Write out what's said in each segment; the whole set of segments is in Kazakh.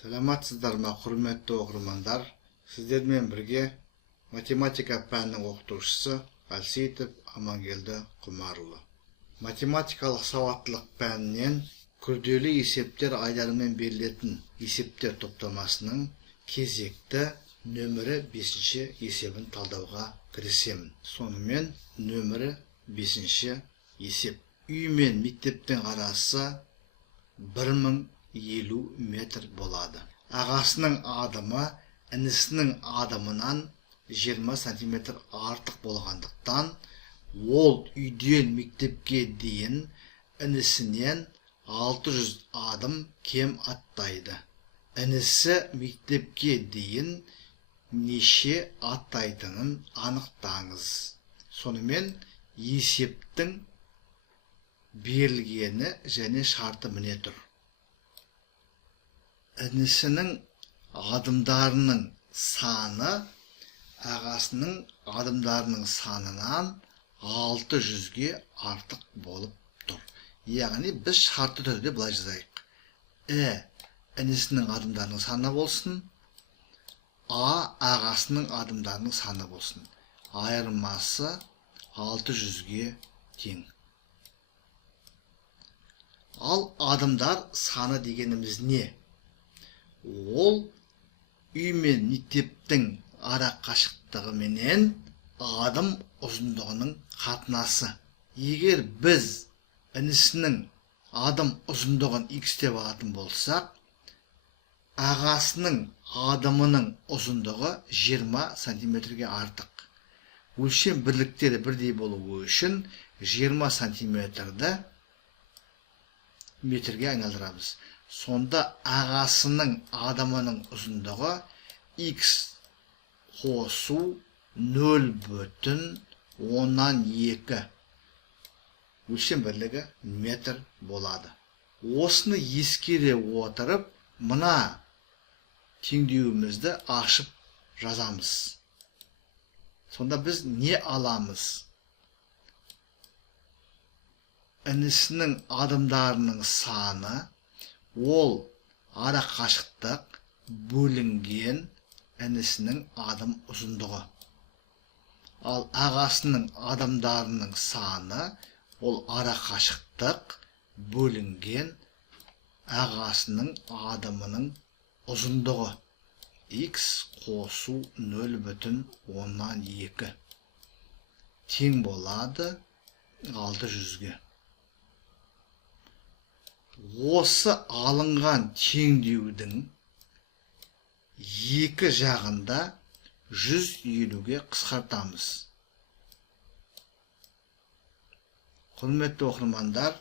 Саламатсыздар ма, құрметті оқырмандар. Сіздермен бірге математика пәнінің оқытушысы Әлсейтов Амангелді Құмарұлы. Математикалық сауаттылық пәнінен күрделі есептер айдарымен берілетін есептер топтамасының кезекті нөмірі 5-ші есебін талдауға кірісемін. Сонымен нөмірі 5-ші есеп. Үй мен мектептің арасы 1050 метр болады. Ағасының адымы інісінің адымынан 20 сантиметр артық болғандықтан, ол үйден мектепке дейін інісінен 600 адым кем аттайды. Інісі мектепке дейін неше аттайтынын анықтаңыз. Сонымен есептің берілгені және шарты міне тұр. Інісінің адымдарының саны ағасының адымдарының санынан 600-ге артық болып тұр. Яғни біз шартты түрде былай жазайық. Інісінің адымдарының саны болсын, ағасының адымдарының саны болсын. Айырмасы 600-ге тең. Ал адымдар саны дегеніміз не? Ол үй мен мектептің ара қашықтығы менен адым ұзындығының қатынасы. Егер біз інісінің адым ұзындығын x деп алатын болсақ, ағасының адымының ұзындығы 20 сантиметрге артық. Өлшем бірліктері бірдей болуы үшін 20 сантиметрді метрге айналдырамыз. Сонда ағасының адымының ұзындығы x қосу 0,2 өлшем бірлігі метр болады. Осыны ескере отырып, мына теңдеуімізді ашып жазамыз. Сонда біз не аламыз? Інісінің адымдарының саны ол ара қашықтық бөлінген інісінің адым ұзындығы. Ал ағасының адымдарының саны ол ара қашықтық бөлінген ағасының адымының ұзындығы. X қосу 0,2 тең болады 600-ге. Осы алынған теңдеудің екі жағында 150-ге қысқартамыз. Құрметті оқырмандар,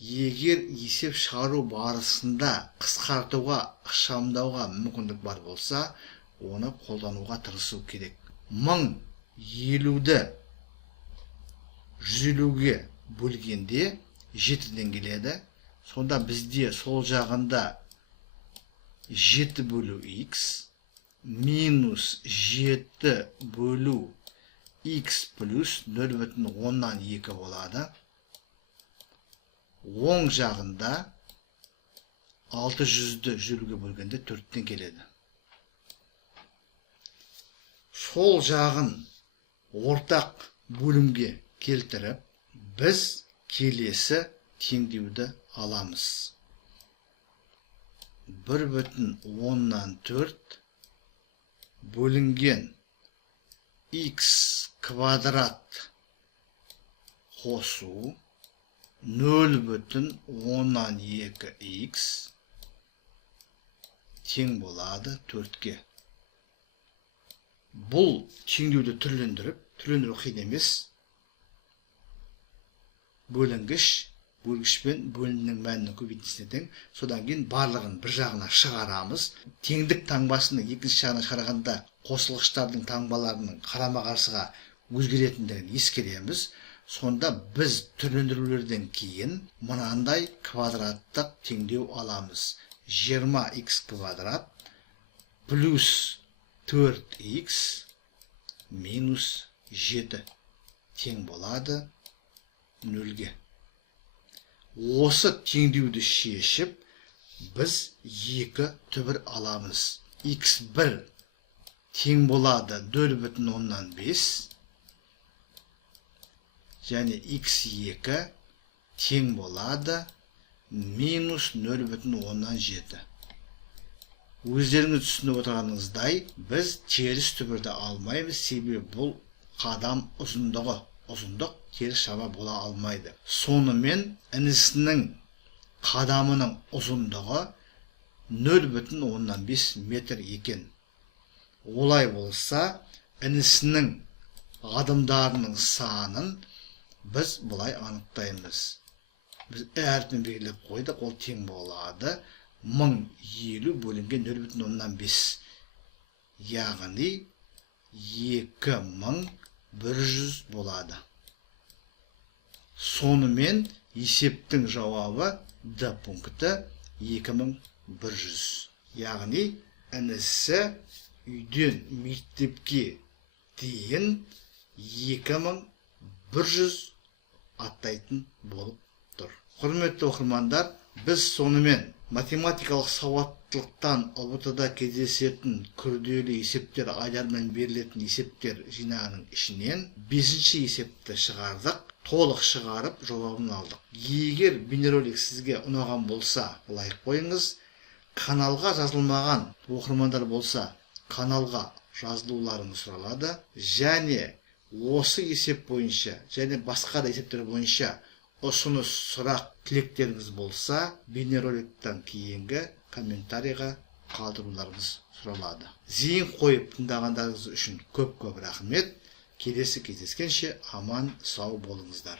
егер есеп шығару барысында қысқартуға, ықшамдауға мүмкіндік бар болса, оны қолдануға тырысу керек. 1050-ді 150-ге бөлгенде 7-ден келеді. Сонда бізде сол жағында 7 бөлу x минус 7 бөлу x плюс 0,2 болады. Оң жағында 600-ді 150-ге бөлгенде 4-ден келеді. Сол жағын ортақ бөлімге келтіріп, біз келесі теңдеуді аламыз. 1,4 бөлінген x квадрат қосу 0,2x тең болады 4-ге. Бұл теңдеуді түрлендіру қиын емес. Бөлгіш пен бөлімнің мәнінің көбейтіндісіне тең. Содан кейін барлығын бір жағына шығарамыз. Теңдік таңбасының екінші жағына шығарғанда қосылғыштардың таңбаларының қарама-қарсыға өзгеретіндігін ескереміз. Сонда біз түрлендірулерден кейін мынандай квадраттық теңдеу аламыз. 20x квадрат плюс 4x минус 7 тең болады 0-ге. Осы теңдеуді шешіп, біз 2 түбір аламыз. x1 тең болады 4,5 және x2 тең болады минус 0,7. Өздеріңіз түсініп отырғаныңыздай, біз теріс түбірді алмаймыз, себебі бұл қадам ұзындық теріс шама бола алмайды. Сонымен інісінің қадамының ұзындығы 0,5 метр екен. Олай болса, інісінің адымдарының санын біз бұлай анықтаймыз. Біз әрпін белгілеп қойдық, ол тең болады 1050 бөлінген 0,5. Яғни 2100 болады. Сонымен есептің жауабы Д пункті 2100. Яғни інісі үйден мектепке дейін 2100 аттайтын болып тұр. Құрметті оқырмандар, біз сонымен математикалық сауаттылықтан ұбт-да кездесетін күрделі есептер, айдармен берілетін есептер жинағының ішінен 5-ші есепті шығардық. Толық шығарып жауабын алдық. Егер бейнеролик сізге ұнаған болса, лайк қойыңыз. Каналға жазылмаған оқырмандар болса, каналға жазылуларыңыз сұралады. Және осы есеп бойынша, және басқа да есептер бойынша ұсыныс, сұрақ, тілектеріңіз болса, бейнероликтен кейінгі комментарийға қалдыруларыңыз сұралады. Зейін қойып тыңдағандарыңыз үшін көп рахмет. Келесі кездескенше аман сау болыңыздар.